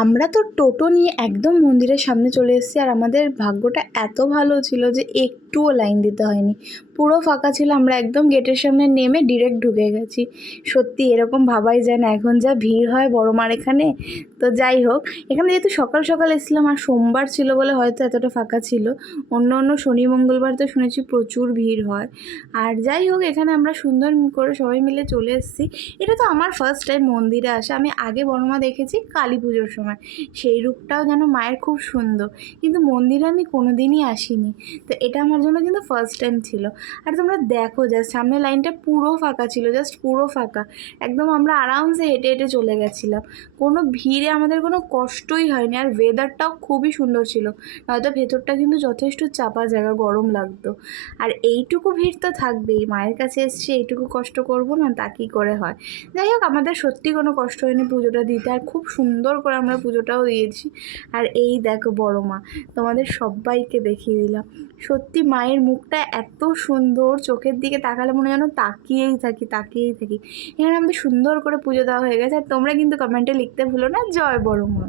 আমরা তো টোটো নিয়ে একদম মন্দিরের সামনে চলে এসেছি, আর আমাদের ভাগ্যটা এত ভালো ছিল যে একটুও লাইন দিতে হয়নি। পুরো ফাঁকা ছিল, আমরা একদম গেটের সামনে নেমে ডিরেক্ট ঢুকে গেছি। সত্যি এরকম ভাবাই যায় না এখন যা ভিড় হয় বড় মার এখানে। তো যাই হোক, এখানে যেহেতু সকাল সকাল এসেছিলাম আর সোমবার ছিল বলে হয়তো এতটা ফাঁকা ছিল। অন্য অন্য শনি মঙ্গলবার তো শুনেছি প্রচুর ভিড় হয়। আর যাই হোক, এখানে আমরা সুন্দর করে সবাই মিলে চলে এসেছি। এটা তো আমার ফার্স্ট টাইম মন্দিরে আসা। আমি আগে বড়মা দেখেছি কালী পুজোর সময়, সেই রূপটাও যেন মায়ের খুব সুন্দর, কিন্তু মন্দিরে আমি কোনো দিনই আসিনি। তো এটা আমার জন্য কিন্তু ফার্স্ট টাইম ছিল। আর তোমরা দেখো, জাস্ট সামনে লাইনটা পুরো ফাঁকা ছিল, জাস্ট পুরো ফাঁকা। একদম আমরা আরামসে হেঁটে হেঁটে চলে গেছিলাম, কোনো ভিড়ে আমাদের কোনো কষ্টই হয়নি। আর ওয়েদারটাও খুবই সুন্দর ছিল, নয়তো ভেতরটা কিন্তু যথেষ্ট চাপা জায়গা, গরম লাগতো। আর এইটুকু ভিড় তো থাকবেই, মায়ের কাছে এসছি এইটুকু কষ্ট করব না, তা কী করে হয়। যাই হোক, আমাদের সত্যি কোনো কষ্ট হয়নি পুজোটা দিতে, আর খুব সুন্দর করে আমরা পুজোটাও দিয়েছি। আর এই দেখো বড় মা, তোমাদের সবাইকে দেখিয়ে দিলাম। সত্যি মায়ের মুখটা এত সুন্দর, চোখের দিকে তাকালে মনে যেন তাকিয়েই থাকি তাকিয়েই থাকি। এখানে আমাদের সুন্দর করে পুজো দেওয়া হয়ে গেছে। আর তোমরা কিন্তু কমেন্টে লিখতে ভুলো না, জয় বড় মা।